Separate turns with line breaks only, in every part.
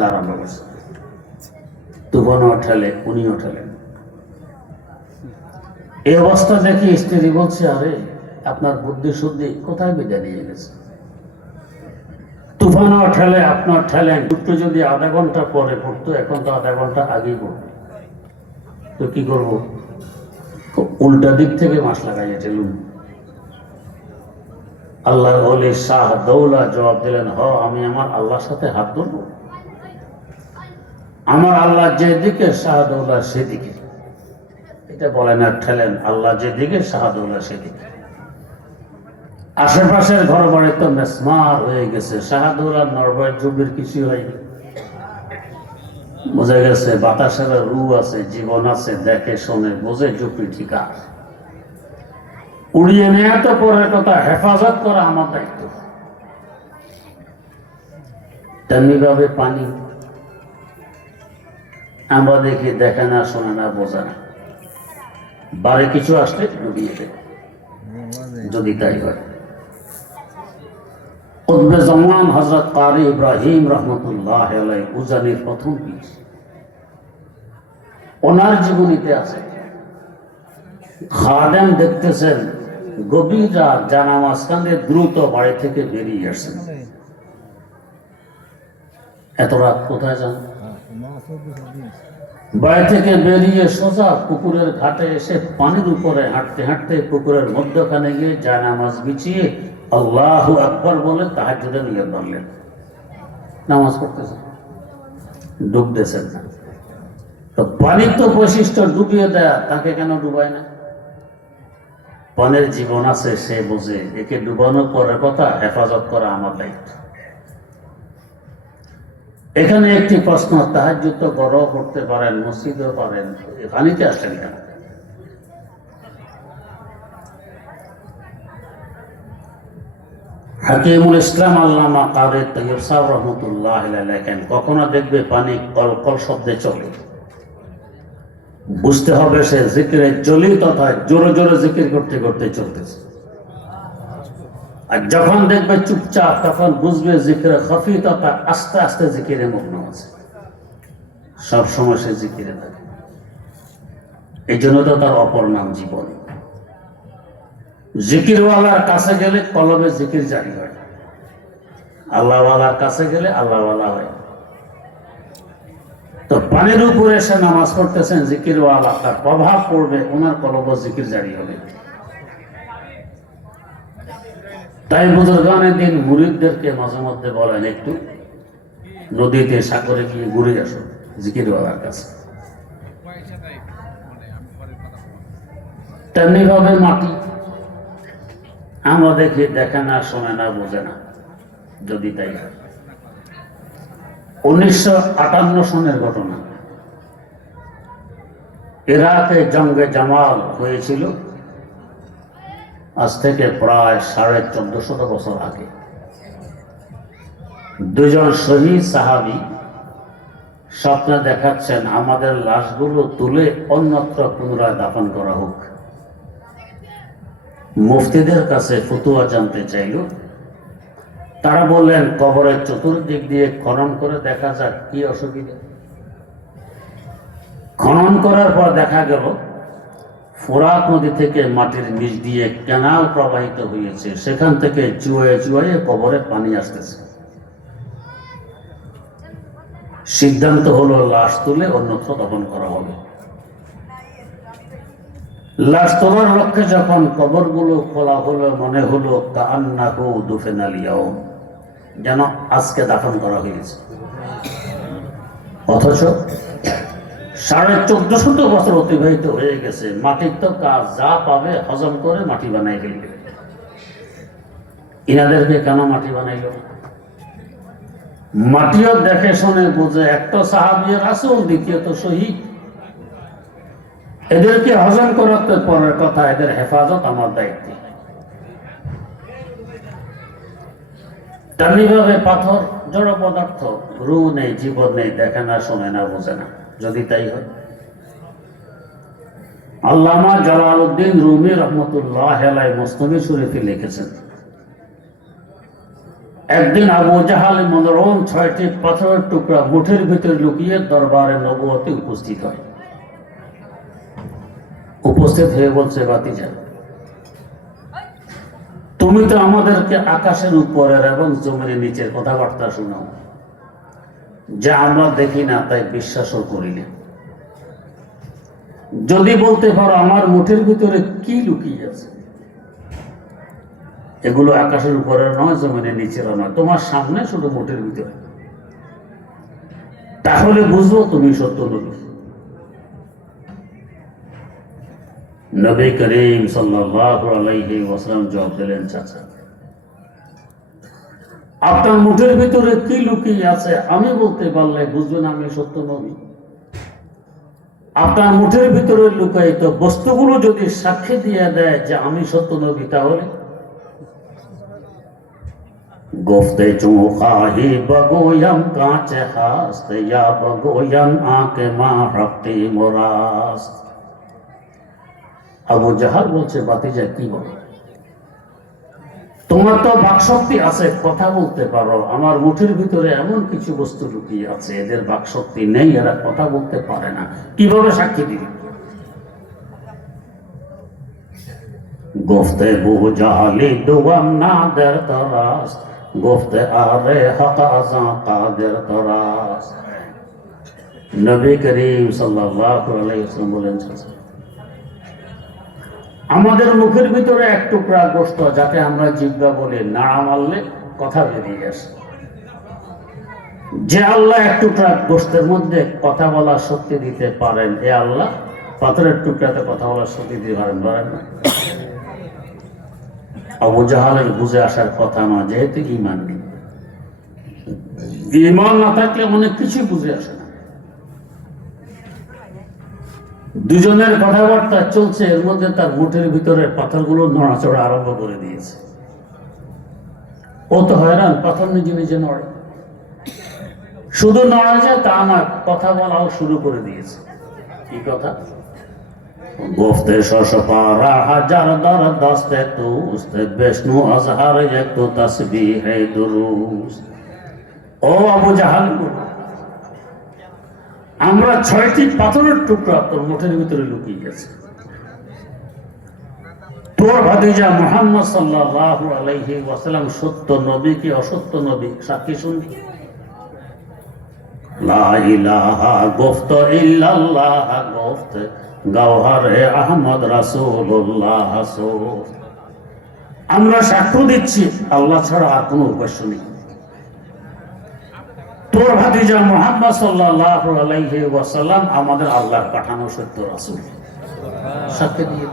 খেলা আরম্ভ করছে। তুফানও ঠেলে উনিও ঠেলেন এই অবস্থা স্ত্রী বলছে, আরে, আপনার বুদ্ধি শুদ্ধি কোথায় বিদায় নিয়ে গেছে? ঠেলে আপনার ঠেলেন যদি আধা ঘণ্টা পরে পড়তো, এখন তো আধা ঘণ্টা আগেই পড়বে। তো কি করব? উল্টা দিক থেকে মাছ লাগাইয়া ঠেলুন আল্লাহর অলি শাহ দৌলা জবাব দিলেন, হ, আমি আমার আল্লাহর সাথে হাত ধরব? আমার আল্লাহ যেদিকে শাহ সেদিকে। এটা বলেন আর ঠেলেন, আল্লাহ যেদিকে শাহ সেদিকে। আশেপাশের ঘর বাড়ি তো মেসমার হয়ে গেছে। শাহাদুল্লাহ নরবয় জুবির কিছু হয়নি। বোঝা গেছে বাতাসের রু আছে, জীবন আছে, দেখে, শোনে, বোঝে জুপি ঠিকা। উড়িয়ে নেওয়া তো পরের কথা, হেফাজত করা আমার দায়িত্ব। তেমনি ভাবে পানি আমরা দেখি না, শোনে না, বোঝে না। বারে কিছু আসলে ডুবিয়ে যদি তাই হয়। জমান হজরত কারি ইব্রাহিম রহমতুল্লাহ উজানির প্রথম পীর। ওনার জীবনীতে আছে, খাদেম দেখতেছেন গভীর জানা দ্রুত বাড়ি থেকে বেরিয়ে আসছেন। এত রাত কোথায় যান? বাড়ি থেকে বেরিয়ে সোজা পুকুরের ঘাটে এসে পানির উপরে হাঁটতে হাঁটতে পুকুরের মধ্যখানে গিয়ে জায়নামাজ বিছিয়ে আল্লাহ আকবর বলে তাহাজুদের নিয়ে ধরলেন। নামাজ পড়তেছেন ডুবতেছেন না। তো পানির তো বৈশিষ্ট্য ডুবিয়ে দেয়া, তাকে কেন ডুবায় না? পানের জীবন আছে, সে বোঝে। একে ডুবানোর পরের কথা হেফাজত করা আমার দায়িত্ব। এখানে একটি প্রশ্ন তাহাজুত বড় করতে পারেন, মসজিদও পারেন পানিতে আসেন কেন? হাকিমুল ইসলাম আল্লামা কাদের তৈয়ব সাহ রহমতুল্লাহ লেখেন, কখনো দেখবে পানি কল কল শব্দে চলে? বুঝতে হবে সে জিকিরে চলি তথা জোরে জোরে জিকির করতে করতে চলতেছে। আর যখন দেখবে চুপচাপ, তখন বুঝবে জিকিরে খফি তথা আস্তে আস্তে জিকিরে মগ্ন আছে। সব সময় সে জিকিরে থাকে। এই জন্য তো তার অপর নাম জীবন। জিকিরওয়ালার কাছে গেলে কলমে জিকির জারি হয়। আল্লাহওয়ালার কাছে গেলে আল্লাহওয়ালা হয়। তো পানির উপরে এসে নামাজ পড়তেছেন, জিকিরওয়ালা তার প্রভাব পড়বে, ওনার কলব জিকির জারি হবে। তাই বুজুর্গানের দিন মুরিদদেরকে মাঝে মধ্যে বলেন, একটু নদীতে সাগরে গিয়ে ঘুরে আসো, জিকিরওয়ালার কাছে। তেমনি ভাবে মাটি। আমরা দেখি দেখে না শোনে না, বোঝে না, যদি তাই উনিশশো আটান্ন সনের ঘটনা। ইরাকে জঙ্গে জামাল হয়েছিল। আজ থেকে প্রায় সাড়ে চোদ্দশত বছর আগে। দুজন শহীদ সাহাবি স্বপ্নে দেখাচ্ছেন, আমাদের লাশগুলো তুলে অন্যত্র পুনরায় দাফন করা হোক। মুফতিদের কাছে ফতুয়া জানতে চাইল। তারা বললেন, কবরের চতুর্দিক দিয়ে খনন করে দেখা যাক কি অসুবিধা। খনন করার পর দেখা গেল ফোরাত নদী থেকে মাটির নিচ দিয়ে ক্যানাল প্রবাহিত হয়েছে। সেখান থেকে চুয়ে চুয়ে কবরে পানি আসতেছে। সিদ্ধান্ত হলো, লাশ তুলে অন্যত্র দমন করা হবে। লাশ তোলার লক্ষ্যে যখন কবরগুলো খোলা হলো, মনে হলো কান্না হো দুফেনালিয়াও যেন আজকে দাফন করা হয়েছে। অথচ সাড়ে চোদ্দ শত বছর অতিবাহিত হয়ে গেছে। মাটির তো কাজ, যা পাবে হজম করে মাটি বানাই ফেলবে। ইনাদেরকে কেন মাটি বানাইল? মাটিও দেখে শুনে বুঝে একটা সাহাবিয়ের আসল দ্বিতীয়ত শহীদ। এদেরকে হজম করাতে পরের কথা, এদের হেফাজত আমার দায়িত্ব। তেমনিভাবে পাথর, জড় পদার্থ, রু নেই, জীবন নেই, দেখে না, শোনে না, বোঝে না। যদি তাই হয়। আল্লামা জালাল উদ্দিন রুমি রহমতুল্লাহ হেলাই মুস্তমি শরীফে লিখেছেন, একদিন আবু জাহাল মনোরম ছয়টি পাথরের টুকরা মুঠের ভিতরে লুকিয়ে দরবারে নবুয়তে উপস্থিত হয়। উপস্থিত হয়ে বলছে বাতিজা তুমি তো আমাদেরকে আকাশের উপরের এবং জমিনের নিচের কথাবার্তা শোনাও। যা আমরা দেখি না, তাই বিশ্বাসও করি না। যদি বলতে পারো, আমার মুঠের ভিতরে কি লুকিয়ে আছে? এগুলো আকাশের উপরে নয়, জমিনের নিচের নয়, তোমার সামনে শুধু মুঠের ভিতরে। তাহলে বুঝব তুমি সত্য নবী। নবী করিম সাল্লাল্লাহু আলাইহি ওয়াসাল্লাম জবাব দিলেন, চাচা আপনার মুঠের ভিতরে কি লুকিয়ে আছে আমি বলতে পারলে বুঝবেন আমি সত্য নবী আপনার মুঠের ভিতরে লুকায়িত বস্তুগুলো যদি সাক্ষী দিয়ে দেয় যে আমি সত্য নবী তাহলে گفته چون خواهی بگویم کاچ هست یا بگویم آنک ما رفتی مراست আবু জাহাল বলছে বাতিজা কি বলো তোমার তো বাকশক্তি আছে কথা বলতে পারো আমার মুঠের ভিতরে এমন কিছু বস্তু লুকিয়ে আছে এদের বাকশক্তি নেই এরা কথা বলতে পারে না কিভাবে সাক্ষী দিবে گفته بو جهلی دوام نادر تراست گفته آره حق ازا قادر تراست নবী করিম সাল্লাল্লাহু আলাইহি ওয়াসাল্লাম বলেন আমাদের মুখের ভিতরে এক টুকরা গোস্ত যাতে আমরা জিজ্ঞা বলি নাড়া মারলে কথা বেরিয়ে আসে। যে আল্লাহ এক টুকরা গোস্তের মধ্যে কথা বলার শক্তি দিতে পারেন, এ আল্লাহ পাথরের টুকরাতে কথা বলার শক্তি দিতে পারেন পারেন না? আবু বুঝে আসার কথা না, যেহেতু ইমান নেই। ইমান না থাকলে অনেক কিছু বুঝে আসে না দুজনের কথাবার্তা চলছে এর মধ্যে তার মুঠের ভিতরে পাথরগুলো নড়াচড়া আরম্ভ করে দিয়েছে ও তো হয়রান পাথর নিজে নিজে নড়ে শুধু নড়া যায় তা না কথা বলাও শুরু করে দিয়েছে কি কথা گفته شش پارا هزار در دست توست بشنو از هر یک تو تسبیح دروست ও আবু জাহাল আমরা ছয়টি পাথরের টুকরা তোর মুঠের ভিতরে লুকিয়ে গেছে। তোর ভাতিজা মোহাম্মদ সাল্লাল্লাহু আলাইহি ওয়াসাল্লাম সত্য নবী কি অসত্য নবী? সাক্ষী হাসুর আমরা সাক্ষ্য দিচ্ছি, আল্লাহ ছাড়া আর কোনো উপাস্য নেই। তোর ভাতিজা মোহাম্মদ সাল্লাল্লাহু আলাইহি আমাদের আল্লাহর পাঠানো সত্য রাসূল। সাথে দিয়ে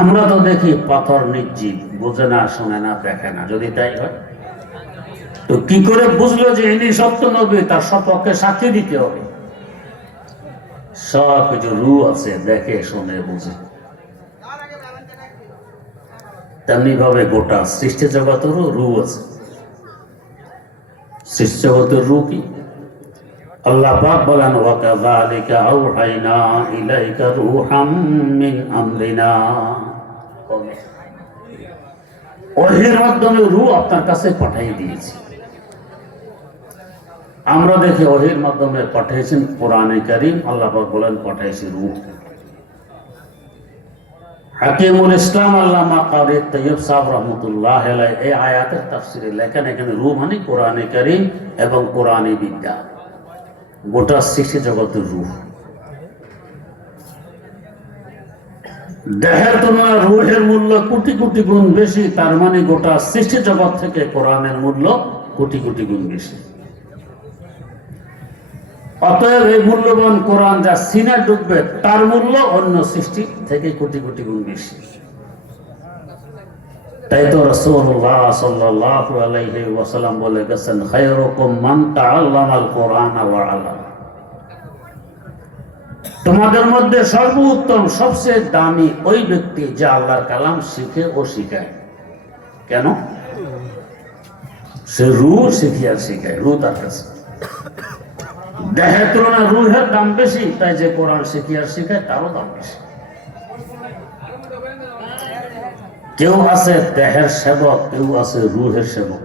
আমরা তো দেখি পাথর নির্জীব, বোঝে না, শোনে না, দেখে না, যদি তাই হয়। তো কি করে বুঝলো যে ইনি সত্য নবী, তার সপক্ষে সাক্ষী দিতে হবে? সব কিছু রু আছে, দেখে, শুনে, বুঝে। তেমনি ভাবে গোটা সৃষ্টি জগতেরও রু আছে। সৃষ্টি জগতের রু কি আল্লাহ পাক বলেন, ওয়াকাযালিকা আওহাইনা ইলাইকা রূহাম মিন আমরিনা। ওহির মাধ্যমে রু আপনার কাছে পাঠিয়ে দিয়েছি। আমরা দেখি ওহির মাধ্যমে পাঠিয়েছেন কোরআনে কারিম। আল্লাহ পাক বলেন, পাঠিয়েছি রু হাকিমুল ইসলাম আল্লামা কারি তৈয়ব সাহেব রহমতুল্লাহ এই আয়াতের তাফসিরে লেখেন, এখানে রু মানে কোরআনে কারিম এবং কোরআনে বিদ্যা। গোটা সৃষ্টি জগতের রূপ। দেহের তুলনায় রুহের মূল্য কোটি কোটি গুণ বেশি, তার মানে গোটা সৃষ্টি জগৎ থেকে কোরআনের মূল্য কোটি কোটি গুণ বেশি। অতএব এই মূল্যবান কোরআন যা সিনে ডুববে, তার মূল্য অন্য সৃষ্টি থেকে কোটি কোটি গুণ বেশি। তাই তো রাসূলুল্লাহ সাল্লাল্লাহু আলাইহি ওয়াসাল্লাম বলে গেছেন, খায়রুকুম মান তাআল্লামাল কোরআন ওয়া আল্লাম তোমাদের মধ্যে সর্বোত্তম, সবচেয়ে দামি ওই ব্যক্তি যা আল্লাহর কালাম শিখে ও শিখায়। কেন? সে রু শিখে আর শিখায় রু তার কাছে। দেহের তুলনায় রুহের দাম বেশি, তাই যে কোরআন শিখে আর শিখায় তারও দাম বেশি। কেউ আছে দেহের সেবক, কেউ আছে রুহের সেবক।